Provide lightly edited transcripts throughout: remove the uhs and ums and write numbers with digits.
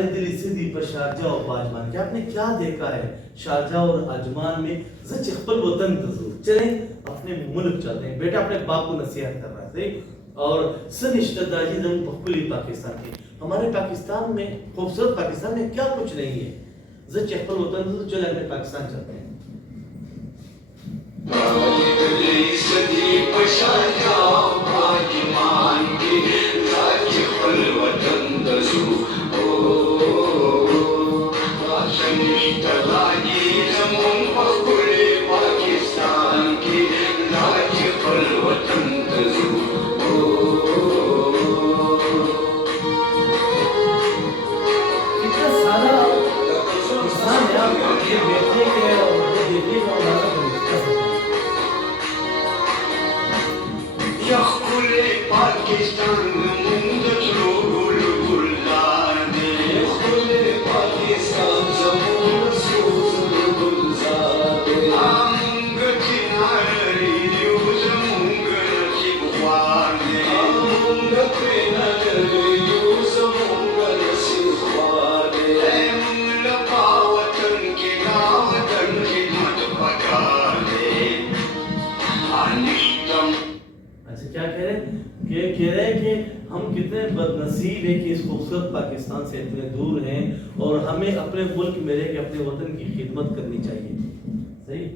یار دلی سدی پر شارجہ و باجمان کہ آپ نے کیا دیکھا ہے شارجہ اور اجمان میں زچ خپل وطن تزور چلیں اپنے ملک چلتے ہیں بیٹا اپنے باپ کو نصیحت کر رہا ہے صحیح اور سن اشتداجی زم پکلی پاکستان کی ہمارے پاکستان میں خوبصورت پاکستان میں کیا کچھ نہیں ہے زچ خپل وطن تزور چلیں اپنے پاکستان چلتے ہیں دلی سدی پر شارجہ و باجمان کی زچ خپل وطن تزور کہہ رہے ہیں کہ ہم کتنے بدنصیب ہیں کہ اس خوبصورت پاکستان سے اتنے دور ہیں اور ہمیں اپنے ملک میں رہ کے اپنے وطن کی خدمت کرنی چاہیے صحیح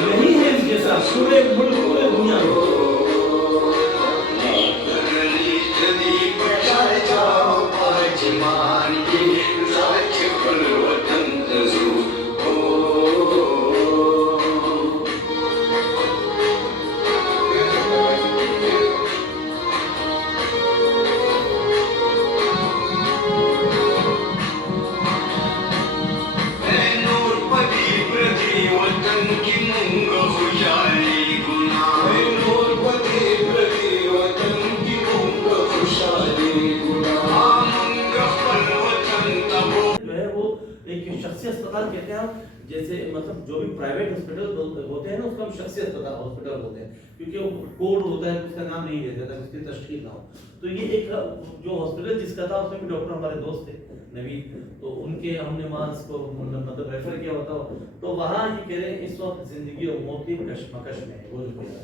یہی ہے اس کے ساتھ پورے ملک پورے دنیا شخصی اسپتال کہتے ہیں جیسے مطلب جو بھی پرائیویٹ ہاسپٹل ہوتے ہیں نا اس کا ہم شخصی ہاسپٹل ہوتے ہیں کیونکہ وہ کوڈ ہوتا ہے اس کا نام نہیں دیتا تھا اس کی تشکیل نہ ہو تو یہ ایک جو ہاسپٹل جس کا تھا اس میں بھی ڈاکٹر ہمارے دوست تھے نوید تو ان کے ہم نے وہاں اس کو مطلب ریفر کیا ہوتا تو وہاں یہ کہہ رہے ہیں اس وقت زندگی اور موت کی کشمکش میں ہے وہ جو کہہ رہا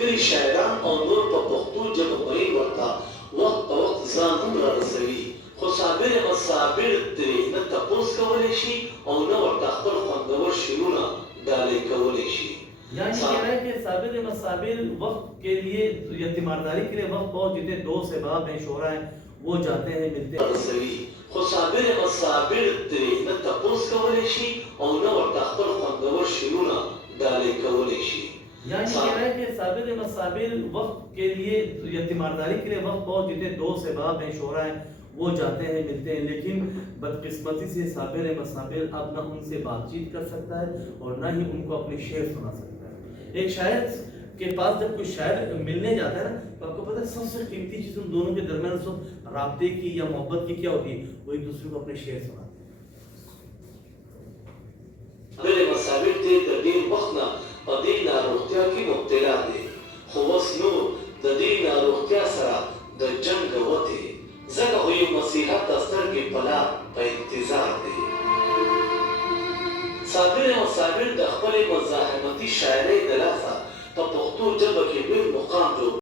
ہے شاعران اور نور پر پختو جب غریب وقتا وقت زانون را رسوی خو صابر مصابر ترې نه تپوس کولی شي او نه ورته خپل خوندور شعرونه ډالۍ کولی شي یعنی کہہ رہا ہے کہ صابر مصابر وقت کے لیے یا تیمارداری کے لیے وقت بہت جتنے دوست احباب ہیں شعراء ہیں وہ جاتے ہیں ملتے ہیں خو صابر مصابر ترې نه تپوس کولی شي او نه ورته خپل خوندور شعرونه ډالۍ کولی شي یعنی کہہ رہا ہے کہ صابر مصابر وقت کے لیے یا تیمارداری کے لیے وقت بہت جتنے دوست احباب ہیں شعراء ہیں وہ جاتے ہیں ملتے ہیں لیکن بدقسمتی سے صابر مصابر اب نہ ان سے بات چیت کر سکتا ہے اور نہ ہی ان کو اپنے شعر سنا سکتا ہے ایک شاعر کے پاس جب کوئی شاعر ملنے جاتا ہے نا تو آپ کو پتہ ہے سب سے قیمتی چیز ان دونوں کے درمیان سب رابطے کی یا محبت کی کیا ہوتی ہے وہ ایک دوسرے کو اپنے شعر سناتے ہیں صابر مصابر تے دین وختنا پدینا روحتیا کی مبتلا دے خوص نور ددینا روحتیا سرا د جنگ وته زکه ہوئی مسیحت دستر کی پلا په انتظار دی صابر مصابر د خپل مزاحمتي شاعرۍ د لاسه په پښتو ژبه کې ډېر مقام جوړ